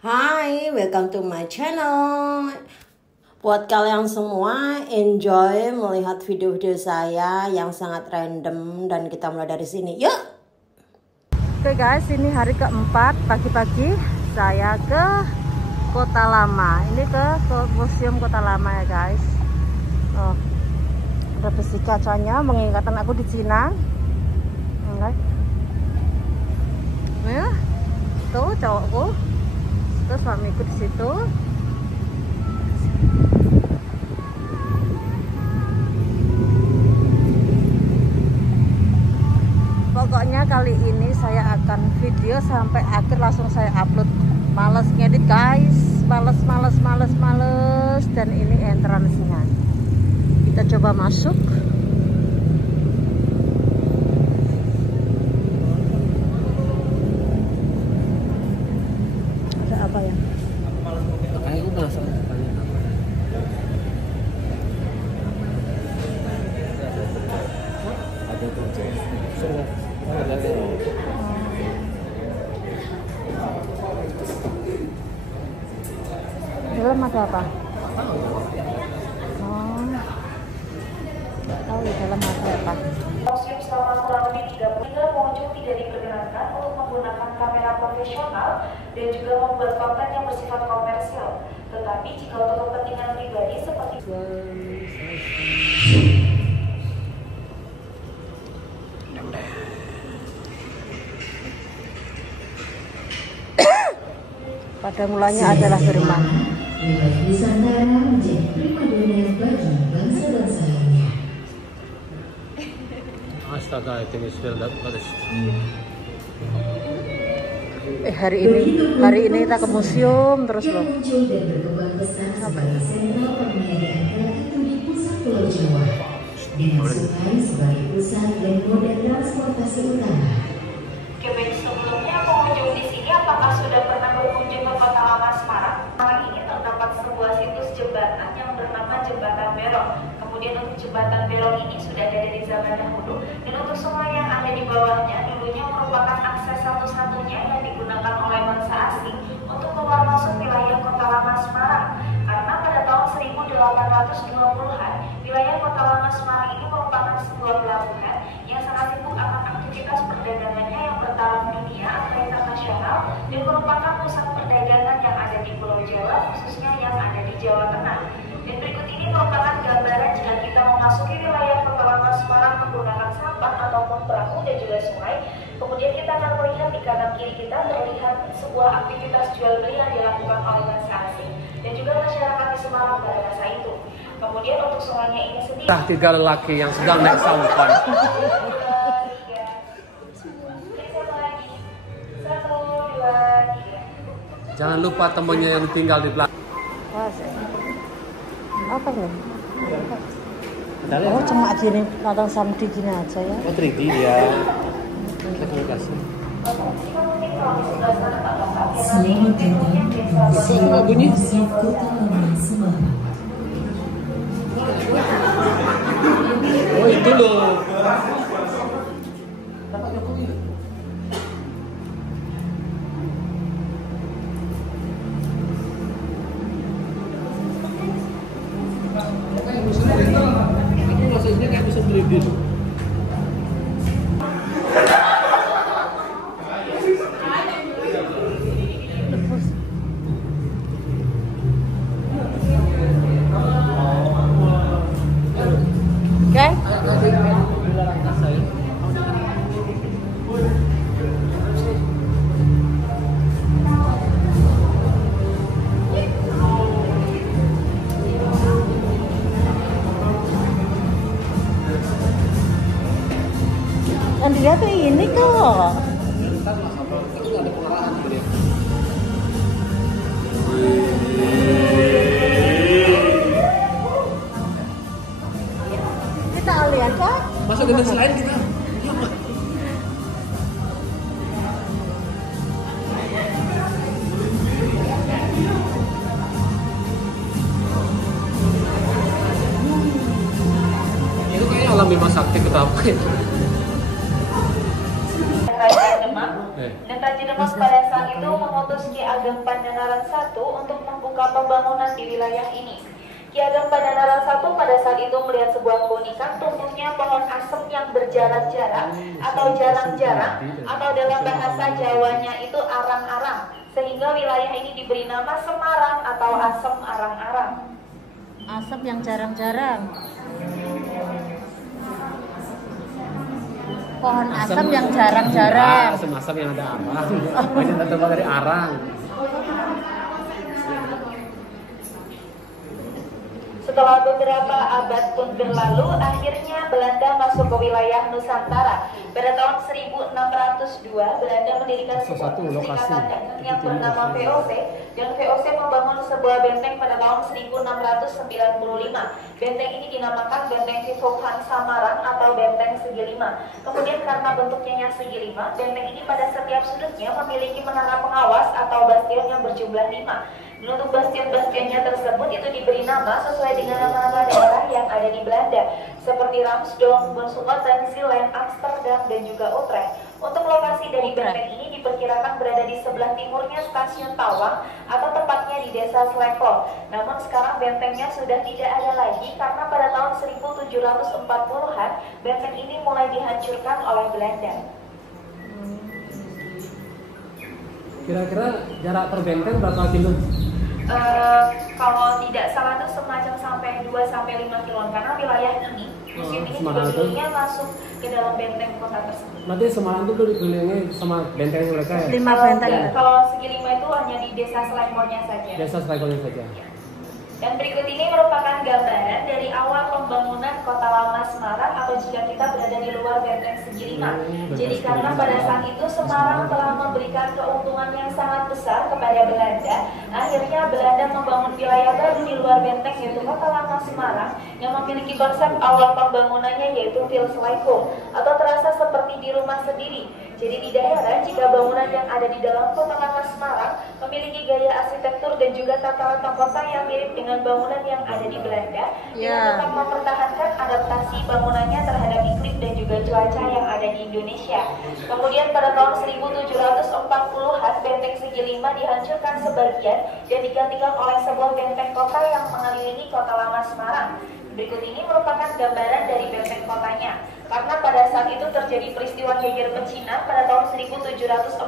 Hai, welcome to my channel. Buat kalian semua, enjoy melihat video-video saya yang sangat random dan kita mulai dari sini. Yuk! Oke guys, ini hari keempat pagi-pagi saya ke Kota Lama. Ini ke Museum Kota Lama ya guys. Oh, ada besi kacanya mengingatkan aku di Cina. Oke. Ya, tuh cowokku. Terus suamiku di situ. Pokoknya kali ini saya akan video sampai akhir, langsung saya upload. Males ngedit guys, males. Dan ini entrance-nya. Kita coba masuk. Apa ya? Makanya aku penasaran tanya apa. Ada tuh semua. Dalam ada apa? Oh, nggak tahu di dalam ada apa. Museum selama kurang lebih 30 pengunjung tidak diperkenankan untuk menggunakan kamera profesional dan juga membuat konten yang bersifat komersial. Tetapi jika untuk kepentingan pribadi seperti pada mulanya adalah bermain. Wilayah Nusantara menjadi primadona bagi bangsa-bangsa lainnya. Astaga, ini sudah bagus. Hari ini kita ke museum terus loh. Muncul dan berkembang pesat sebagai sentral perniagaan kala itu di pusat Pulau Jawa, dengan Sungai sebagai pusat dan moda transportasi utama. Kebun sebelumnya pengunjung di sini apakah sudah pernah berkunjung ke Kota Lama Semarang? Sekarang ini terdapat sebuah situs jembatan yang bernama Jembatan Berong. Kemudian untuk jembatan Berong ini sudah ada dari zaman dahulu, dan untuk semua yang ada di bawahnya dulunya merupakan akses satu-satunya yang digunakan oleh bangsa asing untuk keluar masuk wilayah Kota Lama Semarang. Karena pada tahun 1820-an, wilayah Kota Lama Semarang ini merupakan sebuah pelabuhan yang sangat sibuk akan aktivitas perdagangannya yang bertaraf dunia atau internasional, dan merupakan pusat perdagangan yang ada di Pulau Jawa, khususnya yang ada di Jawa Tengah. Dan berikut ini merupakan gambaran jika kita memasuki wilayah Kota Lama Semarang menggunakan sampan ataupun perahu dan juga sungai. Kemudian kita akan melihat di kanan kiri kita terlihat sebuah aktivitas jual beli yang dilakukan oleh bangsa asing dan juga masyarakat di Semarang pada masa itu. Kemudian untuk sungainya ini sendiri. Tiga lelaki yang sedang naik sampan. Jangan lupa temannya yang tinggal di belakang. Apa nih? Oh, cuma gini, nonton samdi gini aja ya. Oh, 3D dia. Aplikasi. Selamat datang di Museum Kota Lama Semarang. Oh, itu loh. Ini maksudnya kayak bisa 3D. Oke? Yang dilihat tuh ini kok. Kita lihat kok. Masa dimensi lain kita? Itu kayaknya alam Bima Sakti ketapa itu. Kerajaan Demak, dan Raja Demak pada saat itu itu mengutus Ki Ageng Pandanaran I untuk membuka pembangunan di wilayah ini. Ki Ageng Pandanaran I pada saat itu melihat sebuah keunikan tumbuhnya pohon asem yang berjarak-jarak atau jarang-jarang, atau dalam bahasa Jawanya itu arang-arang, sehingga wilayah ini diberi nama Semarang atau Asem Arang-arang. Asap yang jarang-jarang. Pohon asam yang jarang-jarang. Asam-asam yang ada arang. Ini terbuat dari arang. Setelah beberapa abad pun berlalu, akhirnya Belanda masuk ke wilayah Nusantara. Pada tahun 1602, Belanda mendirikan sebuah perserikatan dagang yang bernama VOC, dan VOC membangun sebuah benteng pada tahun 1695. Benteng ini dinamakan Benteng Vivohan Samarang atau Benteng Segi Lima. Kemudian karena bentuknya yang segi lima, benteng ini pada setiap sudutnya memiliki menara pengawas atau bastion yang berjumlah 5. Dan untuk bastion-bastionnya tersebut itu diberi nama sesuai dengan nama-nama daerah yang ada di Belanda, seperti Ramsdom, Bonsumaten, Zielen, Amsterdam, dan juga Utrecht. Untuk lokasi dari benteng ini diperkirakan berada di sebelah timurnya stasiun Tawang atau tepatnya di desa Sleko. Namun sekarang bentengnya sudah tidak ada lagi karena pada tahun 1740-an benteng ini mulai dihancurkan oleh Belanda. Kira-kira jarak per benteng berapa kilo? Kalau tidak salah itu semacam sampai 2-5 kilo karena wilayah ini museum ini sebetulnya masuk ke dalam benteng kota tersebut. Berarti Semarang itu dikelilingi sama benteng mereka ya? 5 benteng. Kalau Segi Lima itu hanya di desa Slemonnya saja. Desa Slemonnya saja. Dan berikut ini merupakan gambaran dari awal pembangunan Kota Lama Semarang atau jika kita berada di luar benteng Segi Lima. Jadi karena pada saat itu Semarang telah memberikan keuntungan yang sangat besar kepada Belanda, akhirnya Belanda membangun wilayah baru di luar benteng yaitu Kota Lama Semarang yang memiliki konsep awal pembangunannya yaitu Vilsleikum atau terasa seperti di rumah sendiri. Jadi tidak heran jika bangunan yang ada di dalam Kota Lama Semarang memiliki gaya arsitektur dan juga tata letak kota yang mirip dengan bangunan yang ada di Belanda, dengan tetap mempertahankan adaptasi bangunannya terhadap iklim dan juga cuaca yang ada di Indonesia. Kemudian pada tahun 1740-an benteng Segi Lima dihancurkan sebagian dan digantikan oleh sebuah benteng kota yang mengelilingi Kota Lama Semarang. Berikut ini merupakan gambaran dari benteng kotanya. Karena pada saat itu terjadi peristiwa geger pecinan pada tahun 1740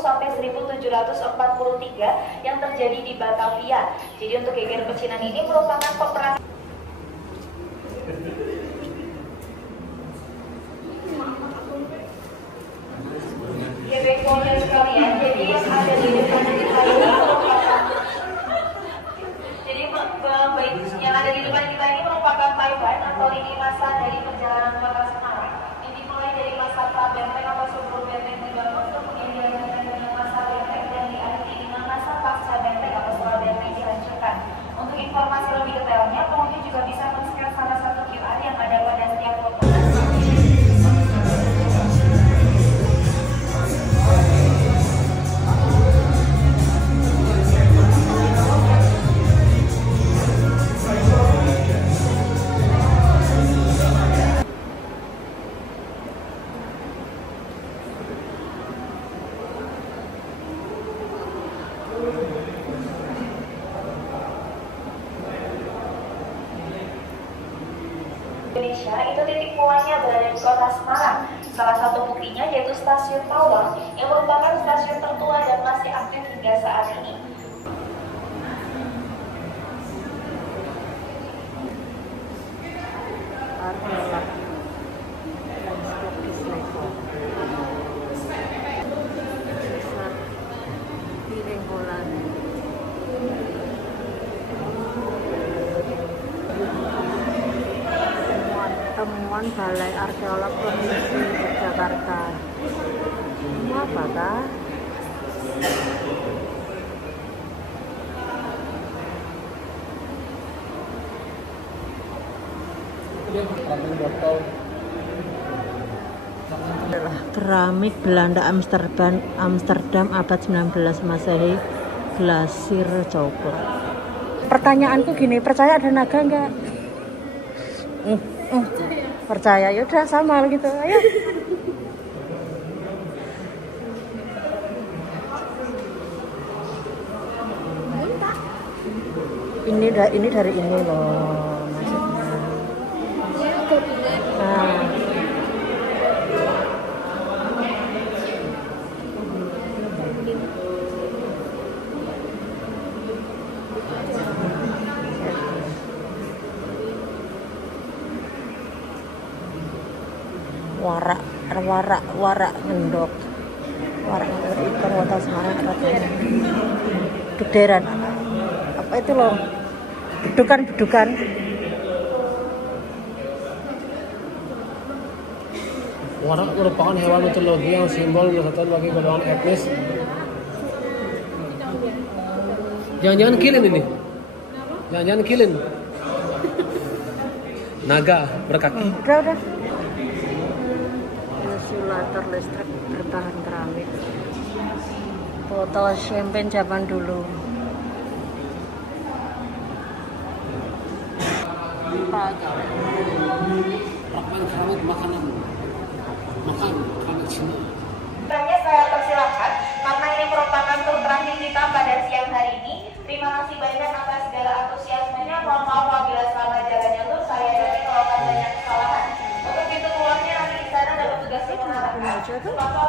sampai 1743 yang terjadi di Batavia. Jadi untuk geger pecinan ini merupakan peperangan. Ya baik sekalian, jadi yang ada di depan kita ini merupakan yang ada di depan kita ini merupakan timeline atau lini masa dari perjalanan kota Semarang. Ini dimulai dari masa pra-benteng atau sebelum benteng dibangun, kemudian dilanjutkan dengan masa benteng dan diakhiri dengan masa pasca benteng atau setelah benteng dihancurkan. Untuk informasi lebih detailnya, pengunjung juga bisa men-scan salah satu QR yang ada pada setiap foto. Indonesia itu titik mulainya berada di kota Semarang. Salah satu buktinya yaitu stasiun Tawang yang merupakan stasiun tertua dan masih aktif hingga saat ini. Temuan Balai Arkeolog Provinsi Yogyakarta. Ini apa kah? Keramik Belanda Amsterdam abad 19 Masehi, glasir coklat. Pertanyaanku gini, percaya ada naga enggak? Percaya, yaudah sama gitu, ayo. Ini dari ini loh maksudnya. Nah. warak ngendok, warak ikan watas Semarang rasanya gederan, apa itu loh, bedukan. Warak merupakan hewan mitologi yang simbol melestarikan bagi golongan etnis. Jangan-jangan kilin ini? Jangan-jangan kilin? Naga berkaki. Udah. Insulator listrik berbahan keramik. Botol champagne zaman dulu. Fragmen keramik makanan. Makan keramik Cina. Saya persilahkan karena ini merupakan tur terakhir kita pada siang hari ini. Terima kasih banyak atas segala antusiasmenya. Mohon maaf apabila selama jalannya tur saya melakukan banyak kesalahan. Untuk pintu keluarnya nanti di sana ada petugas yang mengarahkan. Bapak